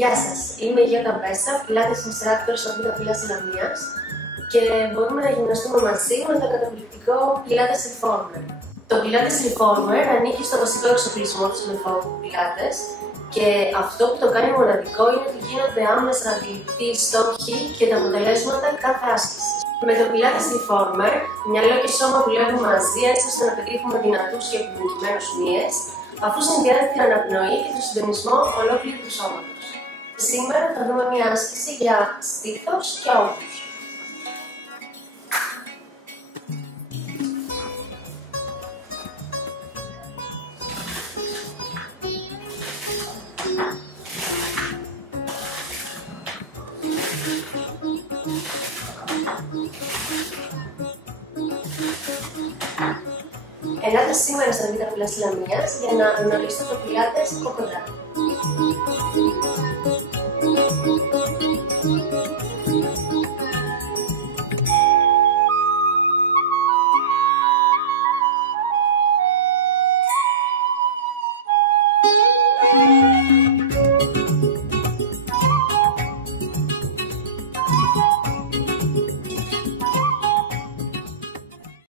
Γεια σας, είμαι η Γιώτα Μπέσσα, Pilates Instructor στο Β' Πύλας Λαμίας και μπορούμε να γυμναστούμε μαζί με το καταπληκτικό Pilates Reformer. Το Pilates Reformer ανήκει στο βασικό εξοπλισμό του μεθόδου Pilates και αυτό που το κάνει μοναδικό είναι ότι γίνονται άμεσα αντιληπτοί οι στόχοι και τα αποτελέσματα κάθε άσκησης. Με το Pilates Reformer, μυαλό και σώμα δουλεύουν μαζί έτσι ώστε να πετύχουμε δυνατούς και επιμηκυμένους μύες, αφού συνδυάζει την αναπνοή και τον συντονισμό ολόκληρου του σώματος. Σήμερα θα δούμε μια άσκηση για στήθος και ώμους. Ελάτε σήμερα στο Β' Πύλας Λαμίας για να γνωρίσετε το Pilates από κοντά.